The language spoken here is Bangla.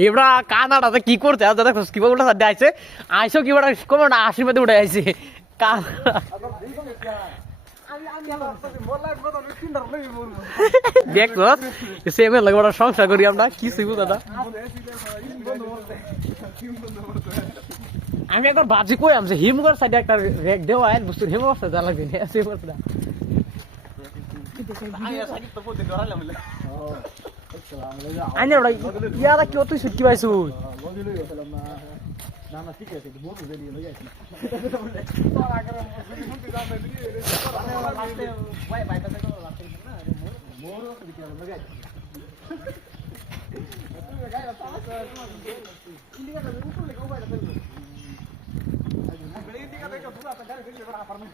এবার কানাডাতে কি করতে দাদা কি উল্টা সাথে আইছে আইসো কি কমে আশীর্বাদে উঠে আইছে সংসার করি আমরা কি শিখবো দাদা আমি একবার বাজি কই আমছে হিমগড় সাইডে একটা রেক দেওয়া আইন বুঝতে হিম অবস্থা যা লাগবে না সে করতে না আইনে ওরা ইয়ারা কি তুই ছুটকি পাইছু না না ঠিক আছে বহুত বেরিয়ে লই আইছি তোরা করে লাস্টে ভাই ভাইটা দেখো লাস্টে না মোর দিকে লই আইছি তুই গায় তাহলে ইন্ডিয়া উপরে লেখা ভাইটা দেখো আজ না বেরিয়ে দিকে দেখো পুরো গাড়ি ফেলে